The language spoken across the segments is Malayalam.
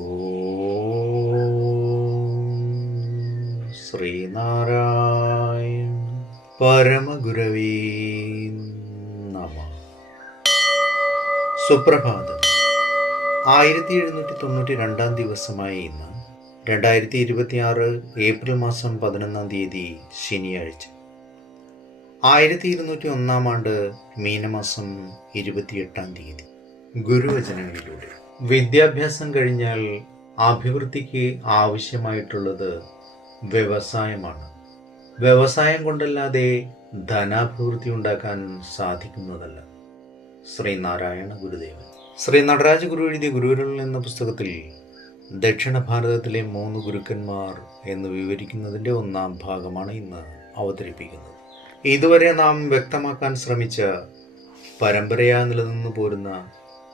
ഓം ശ്രീനാരായണ പരമഗുരവേ നമഃ. സുപ്രഭാതം. 1792 ദിവസമായ ഇന്ന് 2026 ഏപ്രിൽ മാസം 11 ശനിയാഴ്ച. 1201 ആണ്ട് മീനമാസം 28 ഗുരുവചനങ്ങളിലൂടെ. വിദ്യാഭ്യാസം കഴിഞ്ഞാൽ അഭിവൃദ്ധിക്ക് ആവശ്യമായിട്ടുള്ളത് വ്യവസായമാണ്. വ്യവസായം കൊണ്ടല്ലാതെ ധനാഭിവൃദ്ധി ഉണ്ടാക്കാൻ സാധിക്കുന്നതല്ല. ശ്രീനാരായണ ഗുരുദേവൻ. ശ്രീ നടരാജ ഗുരു എഴുതിയ ഗുരുവിരൽ എന്ന പുസ്തകത്തിൽ ദക്ഷിണ ഭാരതത്തിലെ 3 ഗുരുക്കന്മാർ എന്ന് വിവരിക്കുന്നതിൻ്റെ 1-ാം ഭാഗമാണ് ഇന്ന് അവതരിപ്പിക്കുന്നത്. ഇതുവരെ നാം വ്യക്തമാക്കാൻ ശ്രമിച്ച പരമ്പരയായി നിലനിന്നു പോരുന്ന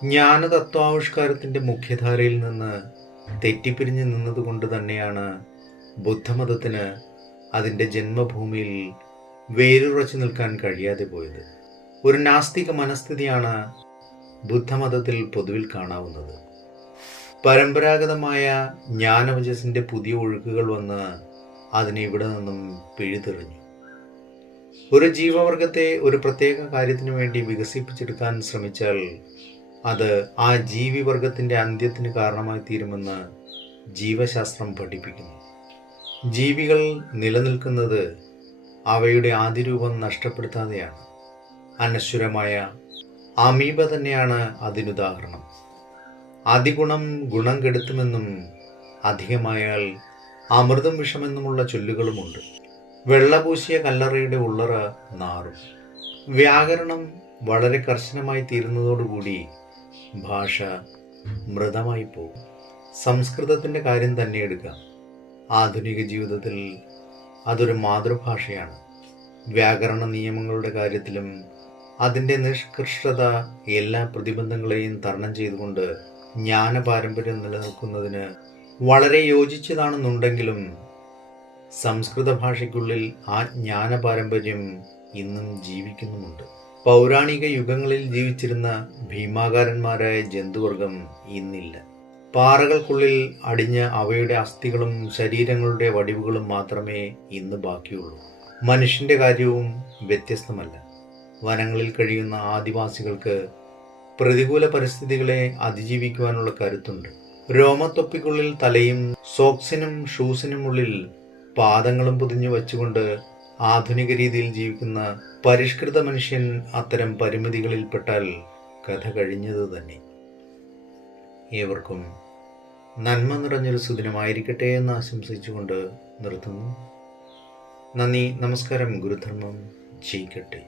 ജ്ഞാനതത്വാവിഷ്കാരത്തിൻ്റെ മുഖ്യധാരയിൽ നിന്ന് തെറ്റിപ്പിരിഞ്ഞു നിന്നതുകൊണ്ട് തന്നെയാണ് ബുദ്ധമതത്തിന് അതിൻ്റെ ജന്മഭൂമിയിൽ വേരുറച്ചു നിൽക്കാൻ കഴിയാതെ പോയത്. ഒരു നാസ്തിക മനസ്ഥിതിയാണ് ബുദ്ധമതത്തിൽ പൊതുവിൽ കാണാവുന്നത്. പരമ്പരാഗതമായ ജ്ഞാനവചസ്സിൻ്റെ പുതിയ ഒഴുക്കുകൾ വന്ന് അതിനെ ഇവിടെ നിന്നും പിഴുതെറിഞ്ഞു. ഒരു ജീവവർഗത്തെ ഒരു പ്രത്യേക കാര്യത്തിനു വേണ്ടി വികസിപ്പിച്ചെടുക്കാൻ ശ്രമിച്ചാൽ അത് ആ ജീവിവർഗത്തിൻ്റെ അന്ത്യത്തിന് കാരണമായി തീരുമെന്ന് ജീവശാസ്ത്രം പഠിപ്പിക്കുന്നു. ജീവികൾ നിലനിൽക്കുന്നത് അവയുടെ ആദിരൂപം നഷ്ടപ്പെടുത്താതെയാണ്. അനശ്വരമായ അമീബ തന്നെയാണ് അതിനുദാഹരണം. അതിഗുണം ഗുണം കെടുത്തുമെന്നും അധികമായാൽ അമൃതം വിഷമെന്നുമുള്ള ചൊല്ലുകളുമുണ്ട്. വെള്ളപൂശിയ കല്ലറയുടെ ഉള്ളറ നാറും. വ്യാകരണം വളരെ കർശനമായി തീരുന്നതോടുകൂടി ഭാഷ മൃതമായി പോകും. സംസ്കൃതത്തിൻ്റെ കാര്യം തന്നെ എടുക്കാം. ആധുനിക ജീവിതത്തിൽ അതൊരു മാതൃഭാഷയാണ്. വ്യാകരണ നിയമങ്ങളുടെ കാര്യത്തിലും അതിൻ്റെ നിഷ്കൃഷ്ടത എല്ലാ പ്രതിബന്ധങ്ങളെയും തരണം ചെയ്തുകൊണ്ട് ജ്ഞാന പാരമ്പര്യം നിലനിൽക്കുന്നതിന് വളരെ യോജിച്ചതാണെന്നുണ്ടെങ്കിലും സംസ്കൃത ഭാഷയ്ക്കുള്ളിൽ ആ ജ്ഞാന പാരമ്പര്യം ഇന്നും ജീവിക്കുന്നുമുണ്ട്. പൗരാണിക യുഗങ്ങളിൽ ജീവിച്ചിരുന്ന ഭീമാകാരന്മാരായ ജന്തുവർഗം ഇന്നില്ല. പാറകൾക്കുള്ളിൽ അടിഞ്ഞ അവയുടെ അസ്ഥികളും ശരീരങ്ങളുടെ വടിവുകളും മാത്രമേ ഇന്ന് ബാക്കിയുള്ളൂ. മനുഷ്യൻ്റെ കാര്യവും വ്യത്യസ്തമല്ല. വനങ്ങളിൽ കഴിയുന്ന ആദിവാസികൾക്ക് പ്രതികൂല പരിസ്ഥിതികളെ അതിജീവിക്കുവാനുള്ള കരുത്തുണ്ട്. രോമത്തൊപ്പിക്കുള്ളിൽ തലയും സോക്സിനും ഷൂസിനുമുള്ളിൽ പാദങ്ങളും പൊതിഞ്ഞു വച്ചുകൊണ്ട് ആധുനിക രീതിയിൽ ജീവിക്കുന്ന പരിഷ്കൃത മനുഷ്യൻ അത്തരം പരിമിതികളിൽപ്പെട്ടാൽ കഥ കഴിഞ്ഞത് തന്നെ. ഏവർക്കും നന്മ നിറഞ്ഞൊരു സുദിനമായിരിക്കട്ടെ എന്ന് ആശംസിച്ചുകൊണ്ട് നിർത്തുന്നു. നന്ദി, നമസ്കാരം. ഗുരുധർമ്മം ജയിക്കട്ടെ.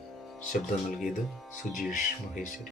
ശബ്ദം നൽകിയത് സുജീഷ് മഹേശ്വരി.